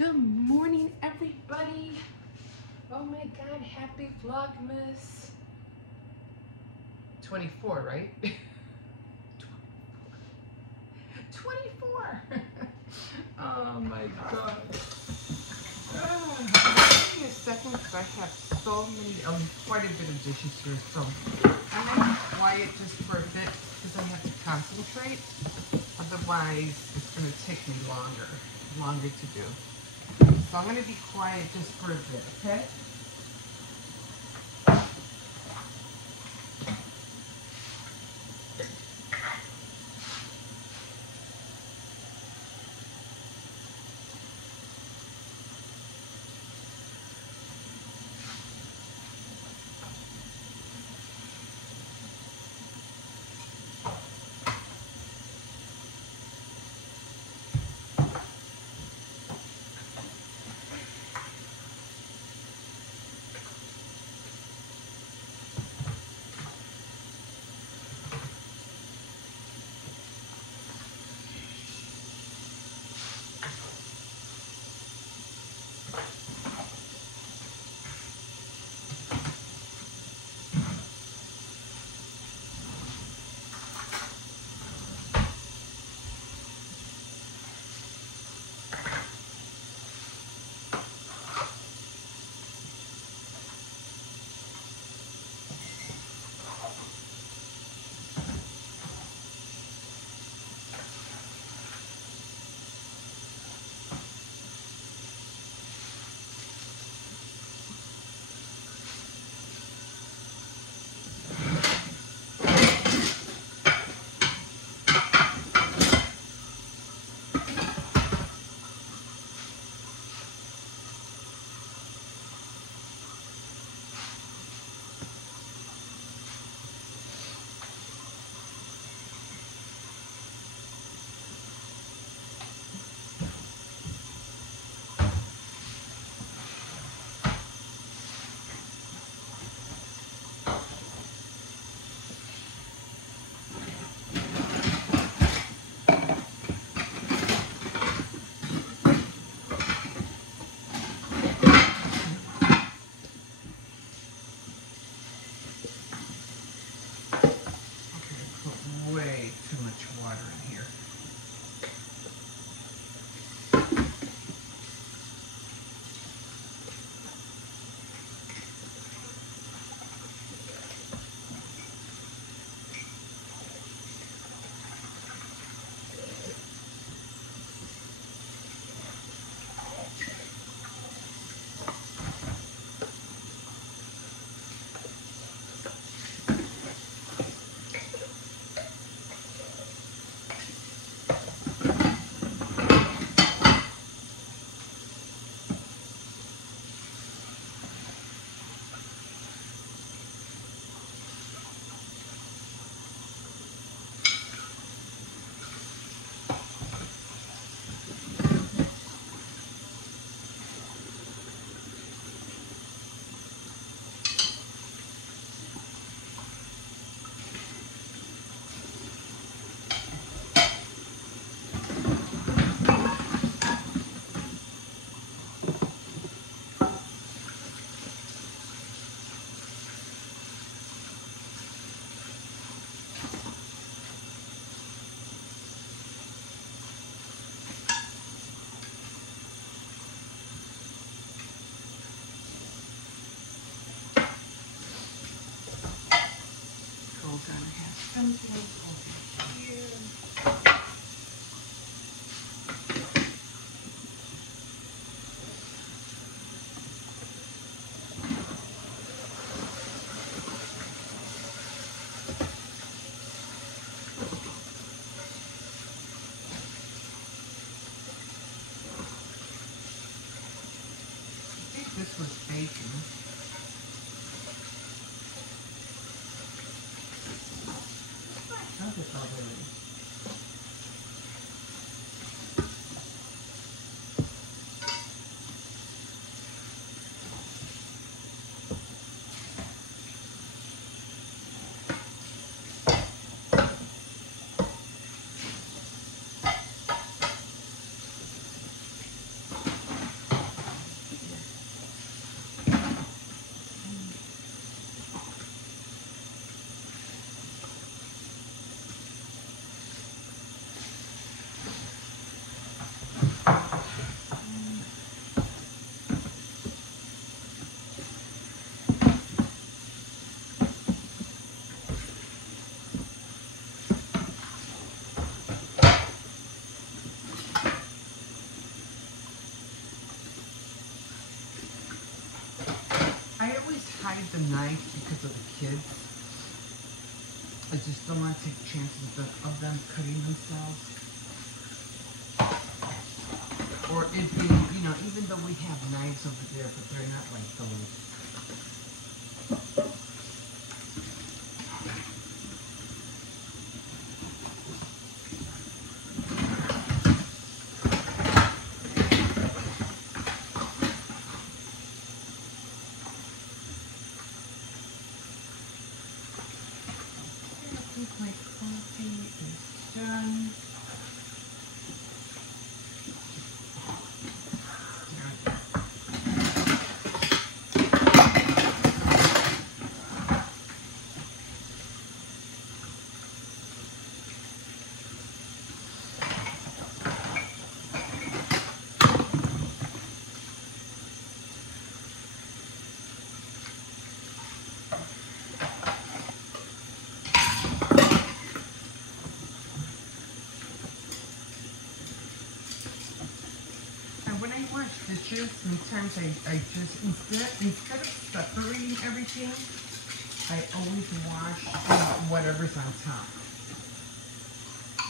Good morning, everybody. Oh my God, happy Vlogmas 24, right? 24. Oh my God. Give me a second because I have so many, quite a bit of dishes here. So I'm going to be quiet just for a bit because I have to concentrate. Otherwise, it's going to take me longer to do. So I'm going to be quiet just for a bit, okay? Way too much water in here. Gonna have something over here. I think this was bacon. It already. hide the knife because of the kids. I just don't want to take chances of them cutting themselves. Or it being, you know, even though we have knives over there, but they're not like those. My coffee is done. When I wash dishes, sometimes I just, instead of separating everything, I always wash whatever's on top.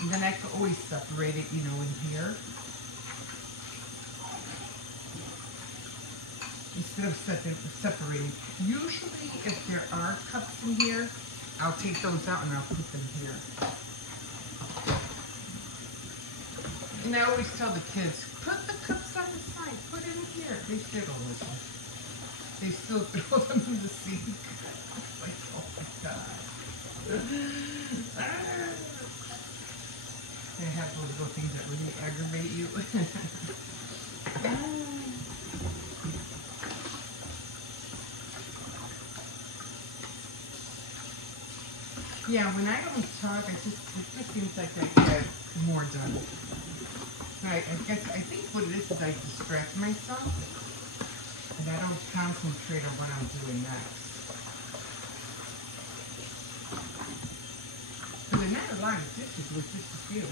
And then I can always separate it, you know, in here. Instead of separating. Usually, if there are cups in here, I'll take those out and I'll put them here. And I always tell the kids, put the cups on the side, put it in here. They still don't listen. They still throw them in the sink. Like, oh my God. They have those little things that really aggravate you. Yeah, when I don't talk, it just seems like I get more done. I think what it is I distract myself and I don't concentrate on what I'm doing next. Because there's not a lot of dishes with just a few.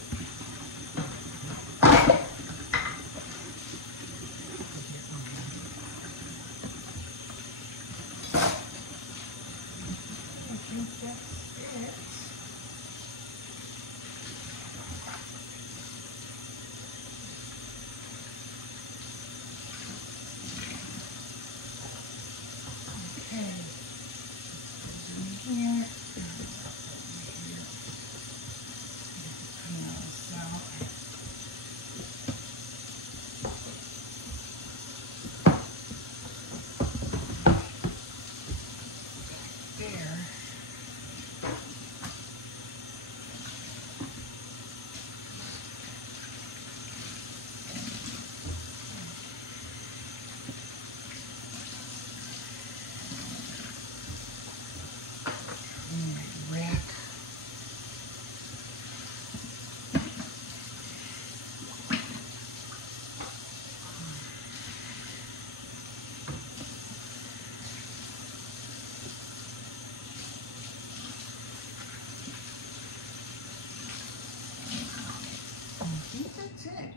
I think that's it. That's it.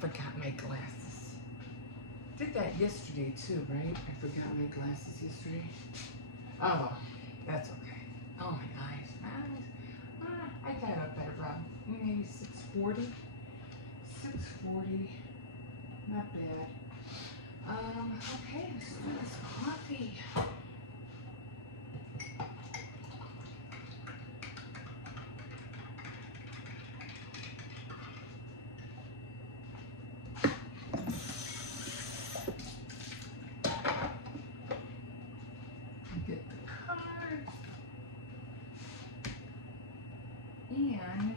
Forgot my glasses. Did that yesterday too, right? I forgot my glasses yesterday. Oh, well, that's okay. Oh, my eyes. I got up at around maybe 6:40. 6:40. Not bad. Okay, let's do this coffee. and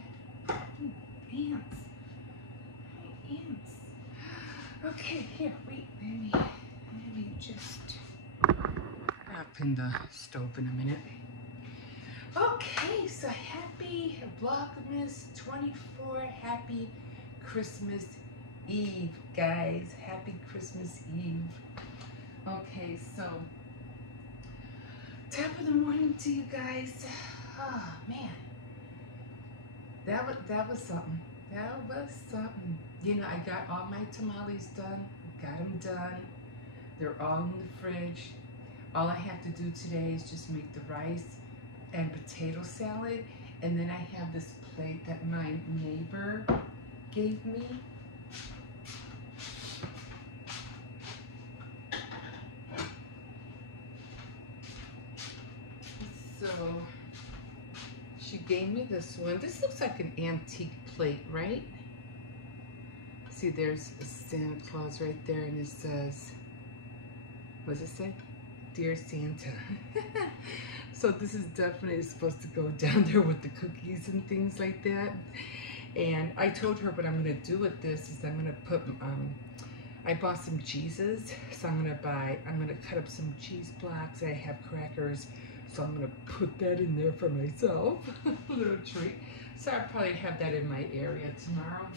ants. Hi, ants. Okay, here, wait, let me just up in the stove in a minute. Okay, so happy Vlogmas 24, happy Christmas Eve, guys. Happy Christmas Eve. Okay, so top of the morning to you guys. Oh man, that was something. That was something. You know, I got all my tamales done. Got them done. They're all in the fridge. All I have to do today is just make the rice and potato salad, and then I have this plate that my neighbor gave me. So she gave me this one. This looks like an antique plate, right? See, there's a Santa Claus right there, and it says, what does it say? Dear Santa. So this is definitely supposed to go down there with the cookies and things like that. And I told her what I'm gonna do with this is I'm gonna put, I bought some cheeses. So I'm gonna cut up some cheese blocks. I have crackers. So I'm gonna put that in there for myself, a little treat. So I'll probably have that in my area tomorrow.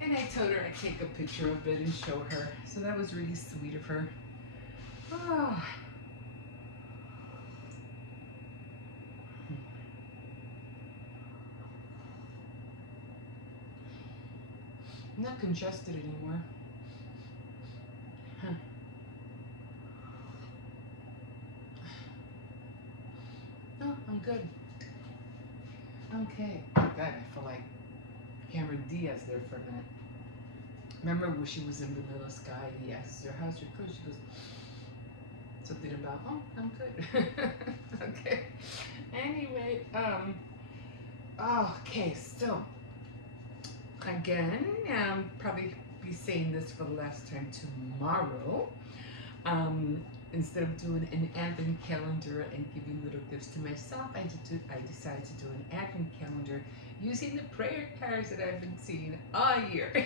And I told her I'd take a picture of it and show her. So that was really sweet of her. Oh. I'm not congested anymore. Huh. No, I'm good. Okay. God, I feel like Cameron Diaz there for a minute. Remember when she was in Vanilla Sky and he asked her, how's your coach? She goes, something about, oh, I'm good. Okay. Anyway, okay, so again, probably be saying this for the last time tomorrow. Instead of doing an advent calendar and giving little gifts to myself, I decided to do an advent calendar using the prayer cards that I've been seeing all year.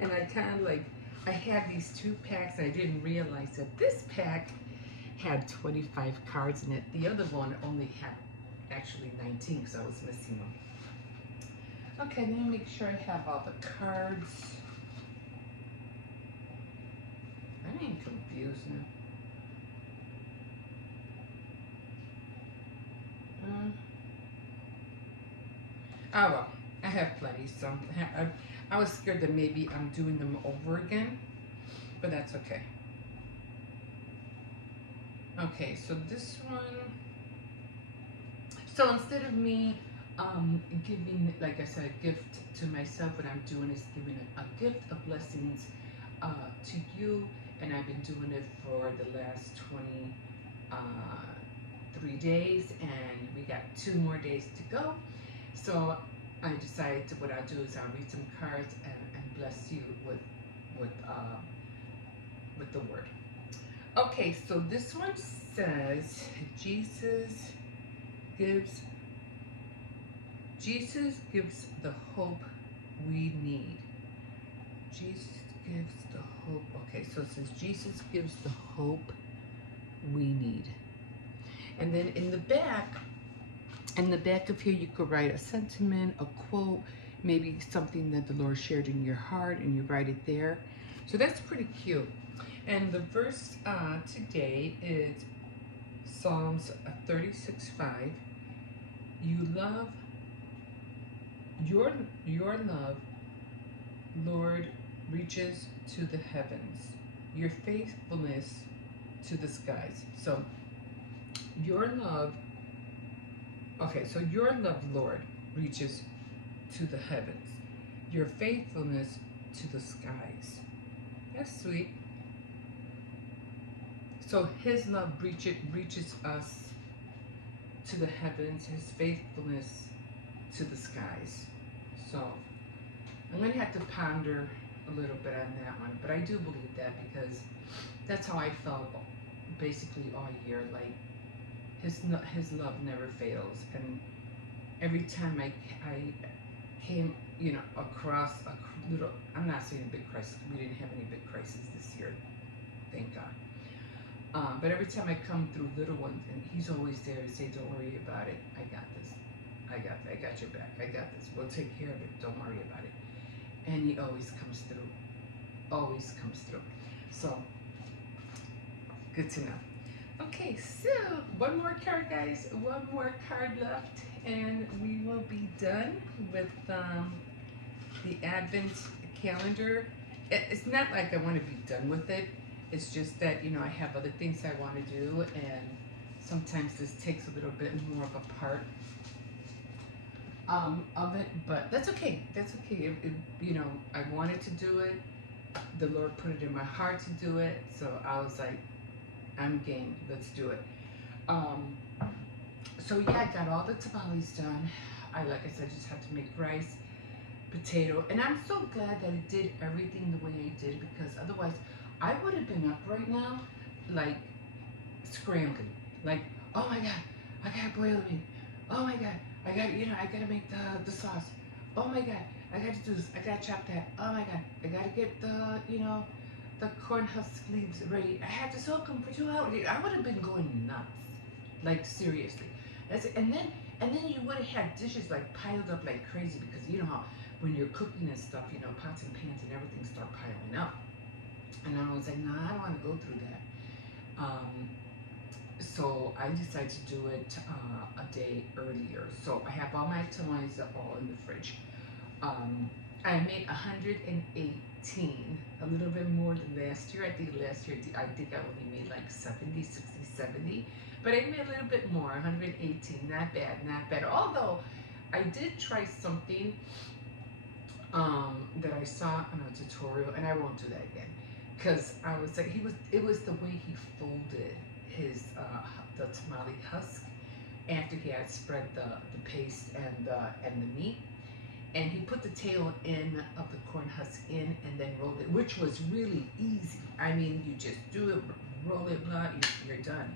And I kind of like, I had these 2 packs. I didn't realize that this pack had 25 cards in it. The other one only had actually 19, so I was missing them. Okay, let me make sure I have all the cards. I ain't confused now. Oh well, I have plenty, so I was scared that maybe I'm doing them over again, but that's okay. Okay, so this one, so instead of me giving, like I said, a gift to myself, what I'm doing is giving a gift of blessings to you, and I've been doing it for the last 23 days, and we got 2 more days to go. So I decided what I'll do is I'll read some cards and bless you with the word. Okay, so this one says Jesus gives the hope we need. Jesus gives the hope. Okay, so it says Jesus gives the hope we need. And then in the back of here, you could write a sentiment, a quote, maybe something that the Lord shared in your heart, and you write it there. So that's pretty cute. And the verse today is Psalms 36:5. Your love, Lord, reaches to the heavens. Your faithfulness to the skies. So your love, okay, so your love, Lord, reaches to the heavens. Your faithfulness to the skies. That's sweet. So his love reaches us to the heavens, his faithfulness to the skies. So I'm going to have to ponder a little bit on that one, but I do believe that because that's how I felt basically all year. Like his love never fails, and every time I came, you know, across a little, I'm not saying a big crisis. We didn't have any big crises this year, thank God. But every time I come through little ones, and he's always there to say, "Don't worry about it. I got this. I got your back. I got this. We'll take care of it. Don't worry about it." And he always comes through. Always comes through. So good to know. Okay, so one more card, guys. One more card left, and we will be done with the Advent calendar. It's not like I want to be done with it. It's just that, you know, I have other things I want to do, and sometimes this takes a little bit more of a part of it, but that's okay. That's okay. You know, I wanted to do it. The Lord put it in my heart to do it, so I was like, I'm game. Let's do it. So yeah, I got all the tamales done. Like I said, just had to make rice, potato, and I'm so glad that it did everything the way I did, because otherwise I would have been up right now, like scrambling, like, oh my God, I gotta boil the meat. Oh my God, I gotta make the sauce. Oh my God, I gotta do this. I gotta chop that. Oh my God, I gotta get the corn husk leaves ready. I had to soak them for 2 hours. I would have been going nuts, like seriously. And then you would have had dishes like piled up like crazy, because you know how when you're cooking and stuff, you know, pots and pans and everything start piling up. And I was like, no, I don't want to go through that. So I decided to do it a day earlier. So I have all my tamales all in the fridge. I made 118, a little bit more than last year. I think last year I only made like 70, 60, 70. But I made a little bit more, 118. Not bad, not bad. Although I did try something that I saw on a tutorial, and I won't do that again, because I was like, it was the way he folded his the tamale husk after he had spread the paste and the meat, and he put the tail in of the corn husk in and then rolled it, which was really easy. I mean, you just do it, roll it, blah, you're done.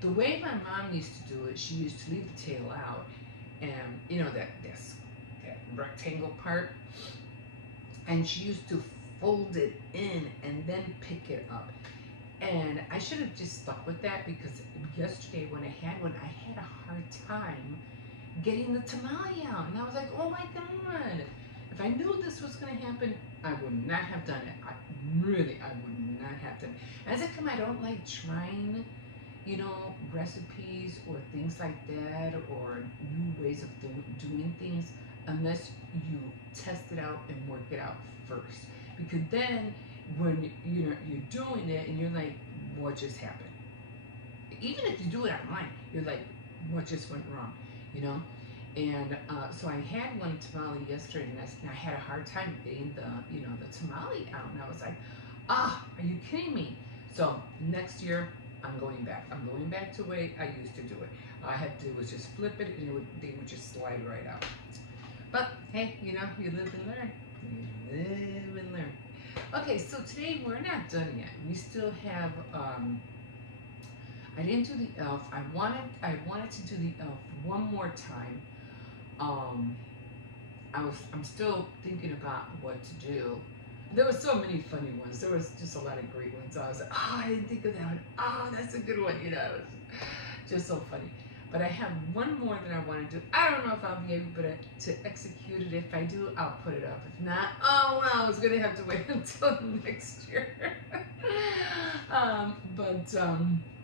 The way my mom used to do it, she used to leave the tail out, and you know that rectangle part, and she used to fold it in and then pick it up. And I should have just stuck with that, because yesterday when I had one, I had a hard time getting the tamale out, and I was like, oh my God, if I knew this was going to happen, I would not have done it. I would not have done it. As I come, I don't like trying, you know, recipes or things like that, or new ways of doing things, unless you test it out and work it out first. Because then when you're doing it and you're like, what just happened? Even if you do it online, you're like, what just went wrong? You know? And so I had one tamale yesterday, and I had a hard time getting the tamale out, and I was like, are you kidding me? So next year I'm going back. I'm going back to the way I used to do it. All I had to do was just flip it, and they would just slide right out. But hey, you know, you live and learn. You live and learn. Okay, so today we're not done yet. We still have. I didn't do the elf. I wanted to do the elf one more time. I'm still thinking about what to do. There were so many funny ones. There was just a lot of great ones. I was like, oh, I didn't think of that one. Oh, that's a good one. You know, it was just so funny. But I have one more that I want to do. I don't know if I'll be able to execute it. If I do, I'll put it up. If not, oh well, I was going to have to wait until next year.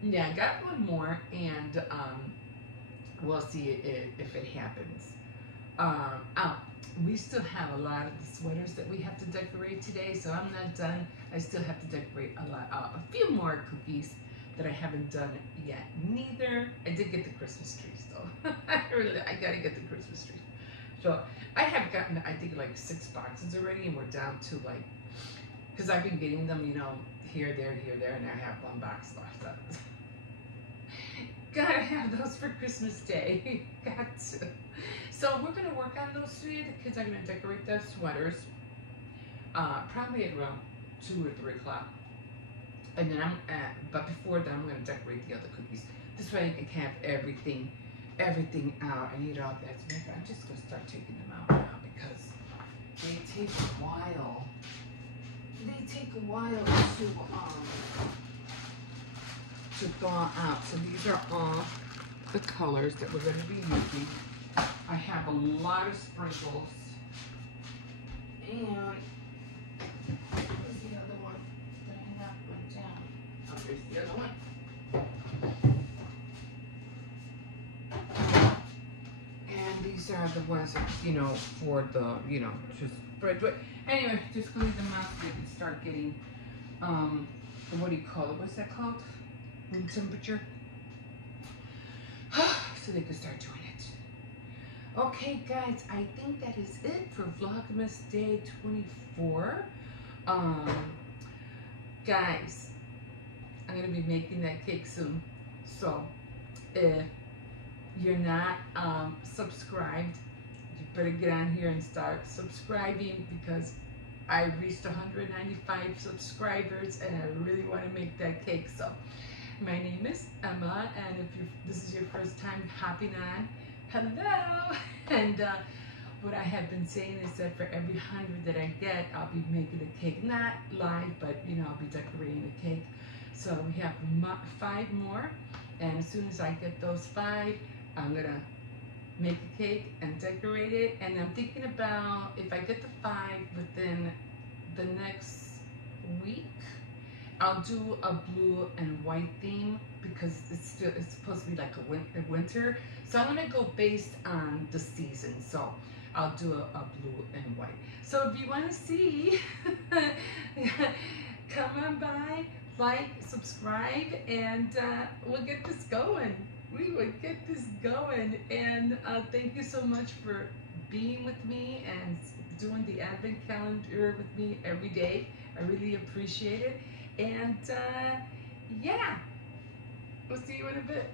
Yeah, I got one more, and we'll see if it happens. We still have a lot of the sweaters that we have to decorate today, so I'm not done. I still have to decorate a few more cookies that I haven't done yet. Neither. I did get the Christmas trees though. I gotta get the Christmas trees. So I have gotten, I think, like 6 boxes already, and we're down to like, because I've been getting them, you know, here, there, and I have 1 box left. Gotta have those for Christmas Day. Got to. So we're gonna work on those today. The kids are gonna decorate their sweaters, probably at around 2 or 3 o'clock. And then but before that, I'm gonna decorate the other cookies. This way I can have everything out. I need all that. So I'm just gonna start taking them out now because they take a while. They take a while to thaw out. So these are all the colors that we're going to be using. I have a lot of sprinkles. And where's the other one that I have put down? Oh, there's the other one. And these are the ones that, you know, for the, you know, just spread. Anyway, just leave them out so they can start getting, what do you call it? What's that called? Room temperature. So they can start doing it. Okay, guys, I think that is it for Vlogmas Day 24. Guys, I'm gonna be making that cake soon. So if you're not subscribed, you better get on here and start subscribing because I reached 195 subscribers and I really want to make that cake. So my name is Emma, and if this is your first time hopping on, hello. And what I have been saying is that for every 100 that I get, I'll be making a cake, not live, but you know, I'll be decorating a cake. So we have 5 more, and as soon as I get those 5, I'm gonna make a cake and decorate it. And I'm thinking about if I get the 5 within the next week, I'll do a blue and white theme because it's supposed to be like a winter. So I'm gonna go based on the season. So I'll do a blue and white. So if you want to see, come on by, like, subscribe, and we'll get this going. We would get this going. And thank you so much for being with me and doing the advent calendar with me every day. I really appreciate it. And yeah, we'll see you in a bit.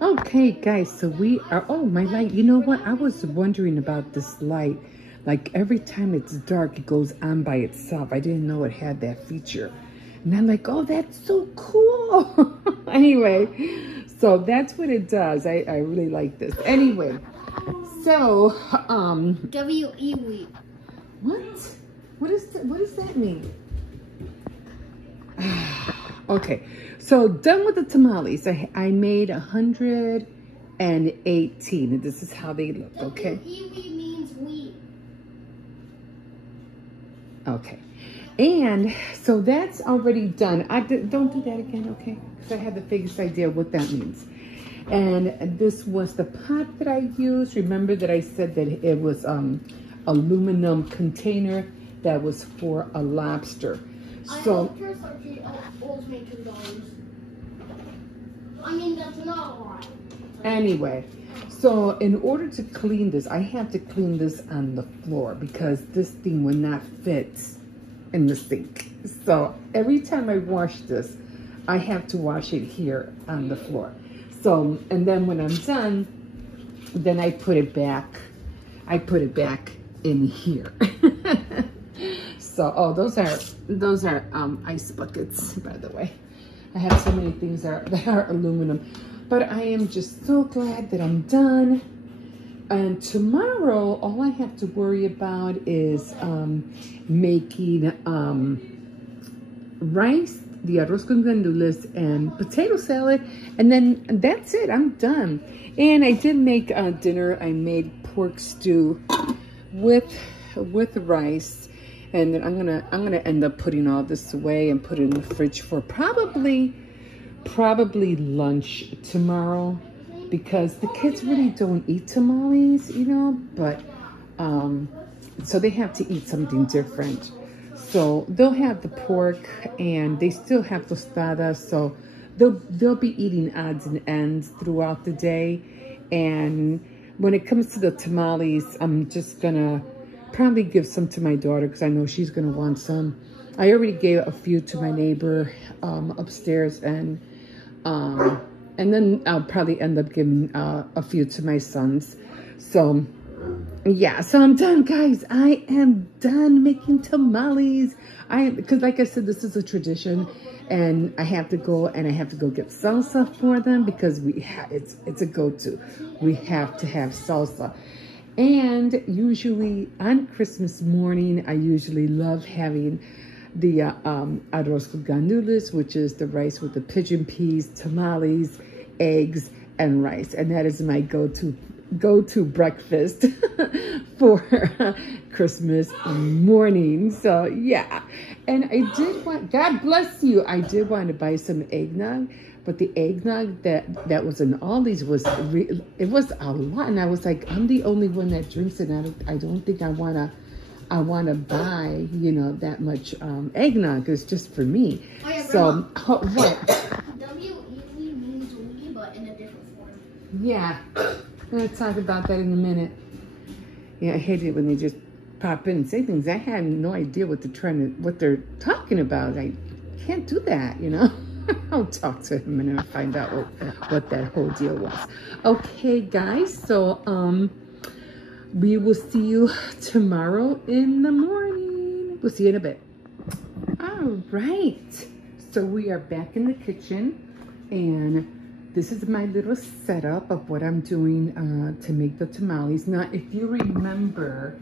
Okay, guys, so we are, oh, my light, you know what? I was wondering about this light. Like every time it's dark, it goes on by itself. I didn't know it had that feature. And I'm like, oh, that's so cool. Anyway, so that's what it does. I really like this. Anyway, so, W-E-W. What? What does that mean? Okay, so done with the tamales. I made 118, and this is how they look, okay? W-E-W means wheat. Okay, and so that's already done. Don't do that again, okay? Because I have the biggest idea what that means. And this was the pot that I used. Remember that I said that it was aluminum container that was for a lobster. So I mean, that's not a lot. Anyway, so in order to clean this, I have to clean this on the floor because this thing will not fit in the sink. So every time I wash this, I have to wash it here on the floor. So, and then when I'm done, then I put it back. I put it back in here. So, oh, those are ice buckets, by the way. I have so many things that are aluminum, but I am just so glad that I'm done. And tomorrow, all I have to worry about is making rice, the arroz con gandules, and potato salad, and then that's it. I'm done. And I did make dinner. I made pork stew with rice. And then I'm gonna end up putting all this away and put it in the fridge for probably lunch tomorrow, because the kids really don't eat tamales, you know, but so they have to eat something different. So they'll have the pork and they still have tostadas, so they'll be eating odds and ends throughout the day. And when it comes to the tamales, I'm just gonna probably give some to my daughter because I know she's gonna want some. I already gave a few to my neighbor upstairs, and then I'll probably end up giving a few to my sons. So yeah, so I'm done, guys. I am done making tamales. Because like I said, this is a tradition, and I have to go get salsa for them because it's a go-to. We have to have salsa. And usually on Christmas morning, I usually love having the arroz con gandules, which is the rice with the pigeon peas, tamales, eggs, and rice. And that is my go-to breakfast for Christmas morning. So yeah, and I did want, God bless you, I did want to buy some eggnog, but the eggnog that was in Aldi's was it was a lot, and I was like, I'm the only one that drinks it. I don't think I wanna buy, you know, that much eggnog. It's just for me. Oh, yeah, so what? W usually means woogie, but in a different form. Yeah, I'm gonna talk about that in a minute. Yeah, I hate it when they just pop in and say things. I have no idea what they're talking about. I can't do that, you know. I'll talk to him and I'll find out what that whole deal was. Okay, guys. So we will see you tomorrow in the morning. We'll see you in a bit. All right. So we are back in the kitchen, and this is my little setup of what I'm doing to make the tamales. Now, if you remember,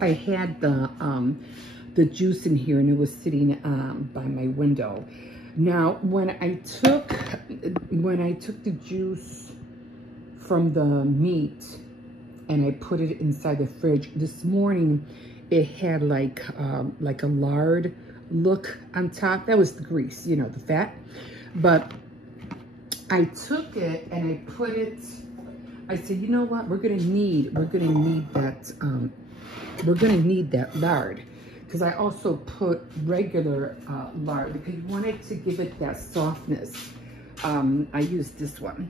I had the juice in here, and it was sitting by my window. Now, when I took the juice from the meat and I put it inside the fridge this morning, it had like a lard look on top. That was the grease, you know, the fat. But I took it and I put it, I said, you know what, we're gonna need that lard, because I also put regular lard because you wanted to give it that softness. I used this one.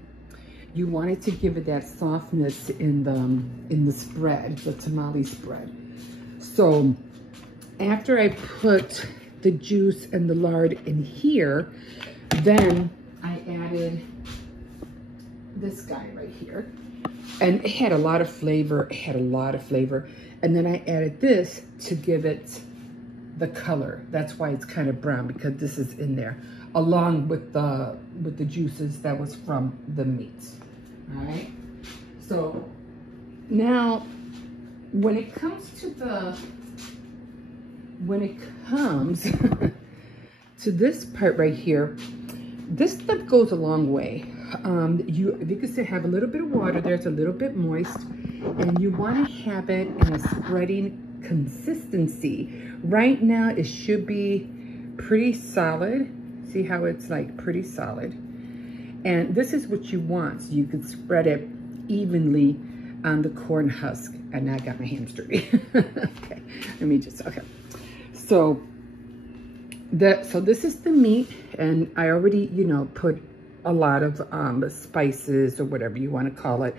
You wanted to give it that softness in the spread, the tamale spread. So after I put the juice and the lard in here, then I added this guy right here, and it had a lot of flavor. And then I added this to give it the color. That's why it's kind of brown, because this is in there along with the juices that was from the meat. All right. So now when it comes to this part right here, this stuff goes a long way. You can see, have a little bit of water there. It's a little bit moist, and you want to have it in a spreading consistency. Right now, it should be pretty solid. See how it's like pretty solid? And this is what you want. So you can spread it evenly on the corn husk. And I got my hands dirty. Okay, let me just, okay. So this is the meat, and I already, you know, put a lot of spices or whatever you want to call it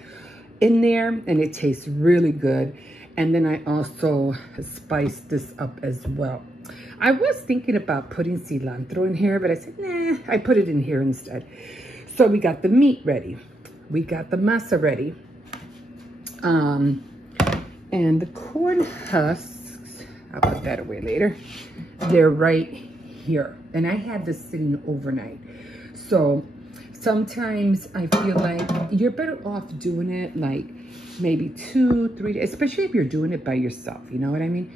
in there, and it tastes really good. And then I also spiced this up as well. I was thinking about putting cilantro in here, but I said, nah, I put it in here instead. So we got the meat ready. We got the masa ready. And the corn husks, I'll put that away later. They're right here. And I had this sitting overnight. So sometimes I feel like you're better off doing it like maybe 2-3 days, especially if you're doing it by yourself. You know what I mean?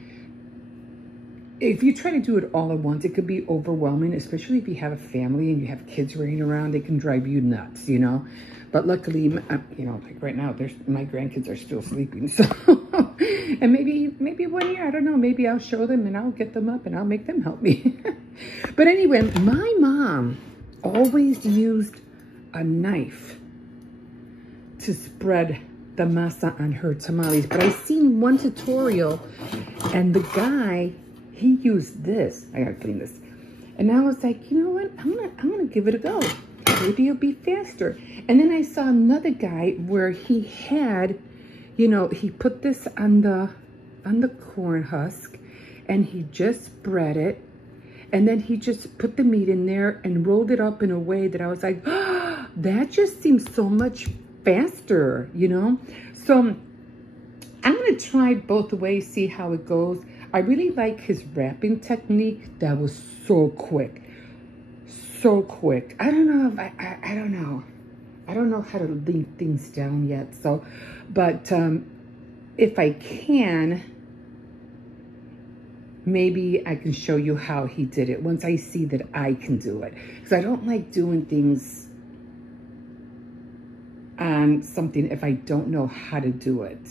If you try to do it all at once, it could be overwhelming, especially if you have a family and you have kids running around. They can drive you nuts, you know. But luckily, you know, like right now, my grandkids are still sleeping. So, and maybe 1 year, I don't know, maybe I'll show them and I'll get them up and I'll make them help me. But anyway, my mom always used a knife to spread the masa on her tamales. But I seen one tutorial, and the guy, he used this. I gotta clean this. And I was like, you know what? I'm gonna give it a go. Maybe it'll be faster. And then I saw another guy where he had, you know, he put this on the corn husk, and he just spread it, and then he just put the meat in there and rolled it up in a way that I was like, oh, that just seems so much faster, you know? So I'm going to try both ways, see how it goes. I really like his wrapping technique. That was so quick. So quick. I don't know if I don't know. I don't know how to leave things down yet. So, but if I can, maybe I can show you how he did it once I see that I can do it. Because I don't like doing things on something if I don't know how to do it.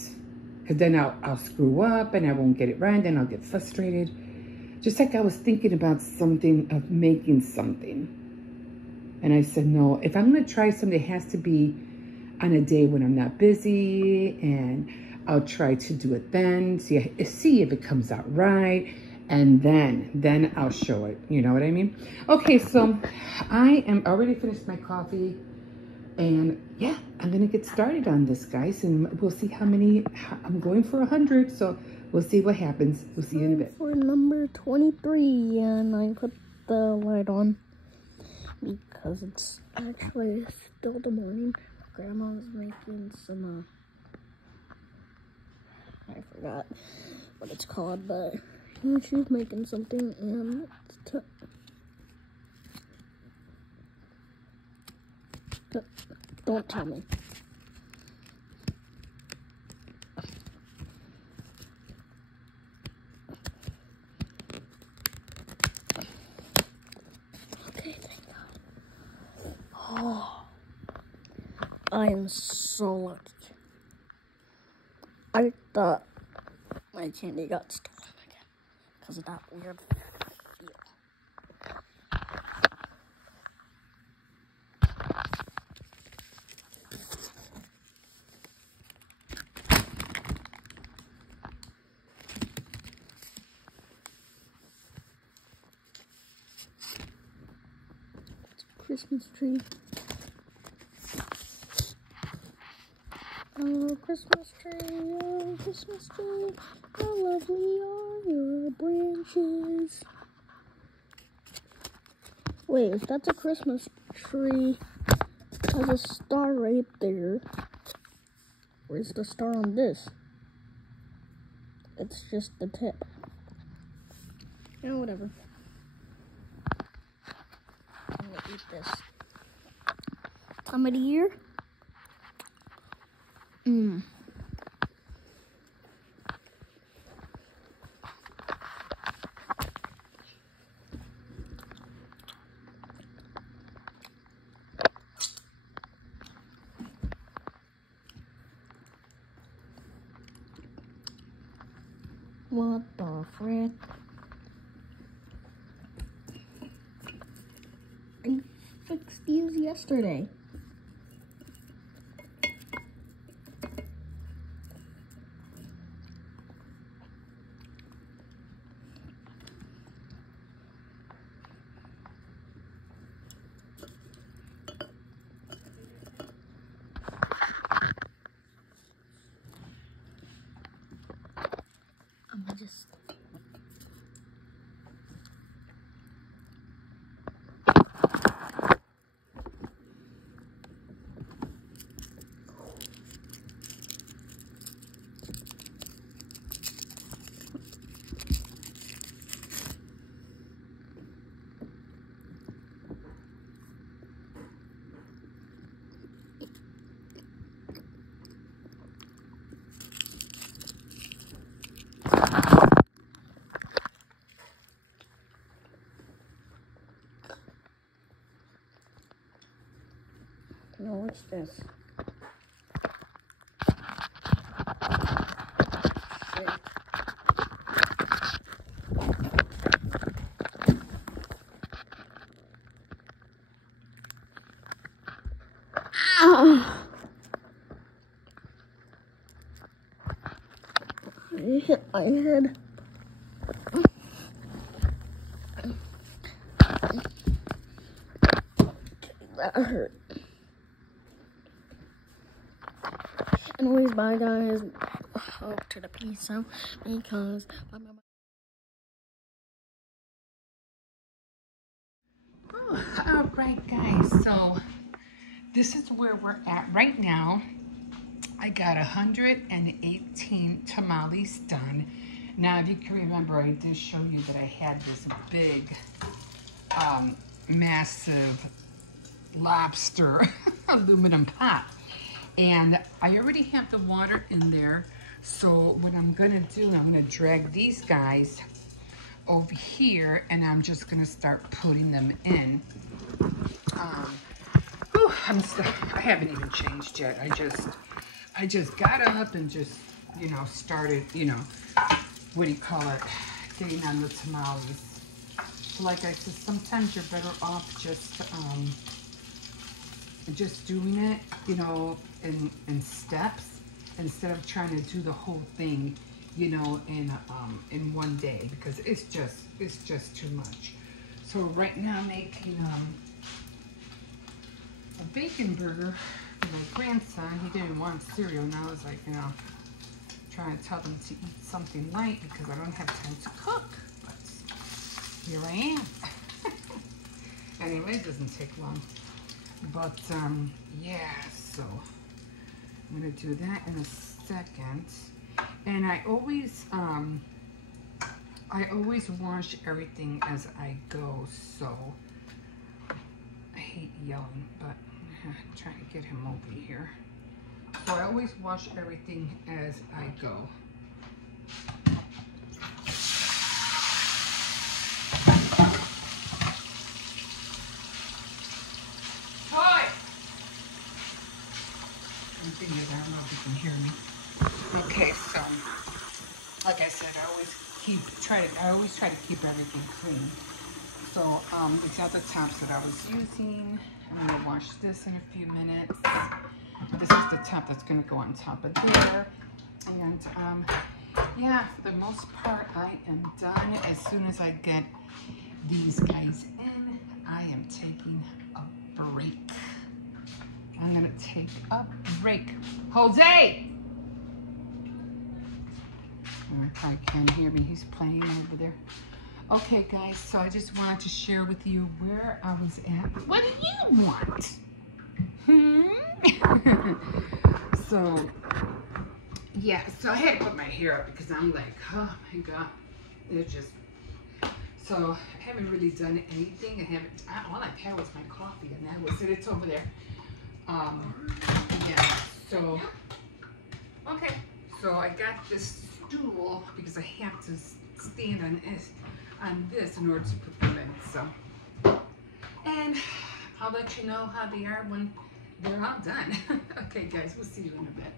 Because then I'll screw up and I won't get it right. Then I'll get frustrated. Just like I was thinking about something of making something. And I said, no, if I'm going to try something, it has to be on a day when I'm not busy. And I'll try to do it then. See if it comes out right. And then I'll show it. You know what I mean? Okay, so I am already finished my coffee. And yeah, I'm going to get started on this, guys. And we'll see how many, I'm going for 100. So we'll see what happens. We'll see you in a bit. For number 23, and I put the light on because it's actually still the morning. Grandma's making some, I forgot what it's called, but she's making something, and don't tell me. Okay, thank God. Oh, I am so lucky. I thought my candy got stolen again because of that weird feel. Christmas tree. Oh, Christmas tree, oh, Christmas tree, how lovely are your branches. Wait, if that's a Christmas tree, there's a star right there. Where's the star on this? It's just the tip. Oh, whatever. I'm gonna eat this. Time of the year? What the frick? I fixed these yesterday. I'm just... No, what's this? Shit. Ow! I hit my head. That hurt. Anyways, bye guys. Hope to the peace out because Oh, all right, guys. So this is where we're at right now. I got 118 tamales done. Now, if you can remember, I did show you that I had this big, massive lobster aluminum pot. And I already have the water in there. So what I'm gonna do, I'm gonna drag these guys over here and I'm just gonna start putting them in. I haven't even changed yet. I just got up and just, you know, started, you know, what do you call it, getting on the tamales. So like I said, sometimes you're better off just doing it, you know, in steps instead of trying to do the whole thing, you know, in one day, because it's just too much. So right now I'm making a bacon burger for my grandson. He didn't want cereal, and I was like, you know, trying to tell them to eat something light because I don't have time to cook. But here I am. Anyway, it doesn't take long. But yeah, so I'm gonna do that in a second. And I always wash everything as I go, so I hate yelling, but I'm trying to get him over here. So I always wash everything as I go. Toy! I don't know if you can hear me. Okay, so like I said, I always try to keep everything clean. So these are the tops that I was using. I'm gonna wash this in a few minutes. This is the top that's gonna go on top of there. And yeah, for the most part, I am done. As soon as I get these guys in, I am taking a break. I'm gonna take a break. Jose! You probably can't hear me. He's playing over there. Okay, guys, so I just wanted to share with you where I was at. What do you want? So, yeah, so I had to put my hair up because I'm like, oh my God. They're just, so I haven't really done anything. All I've had was my coffee, and that was it. It's over there. Yeah, so, okay. So I got this stool because I have to stand on this in order to put them in. So, and I'll let you know how they are when they're all done. Okay, guys, we'll see you in a bit.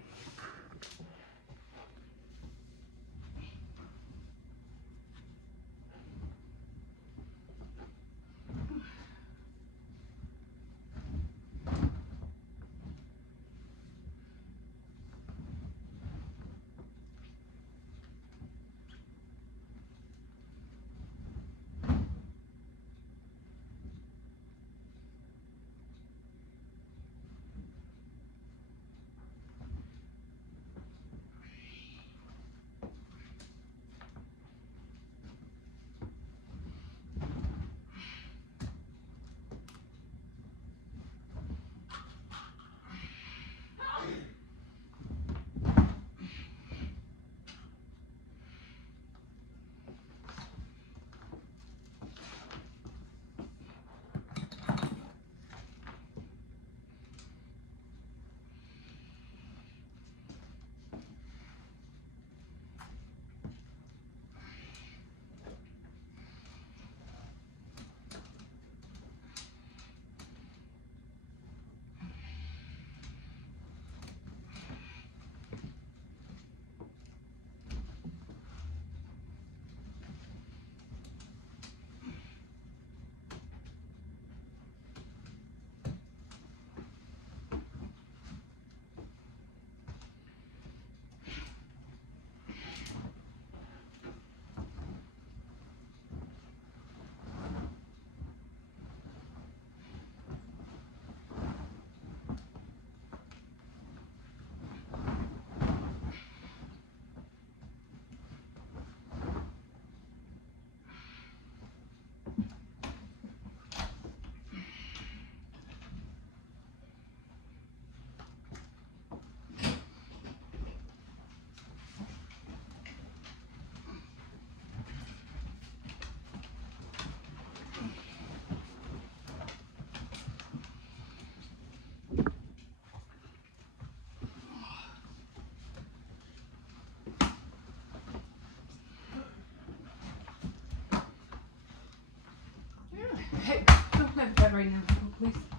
right now, please.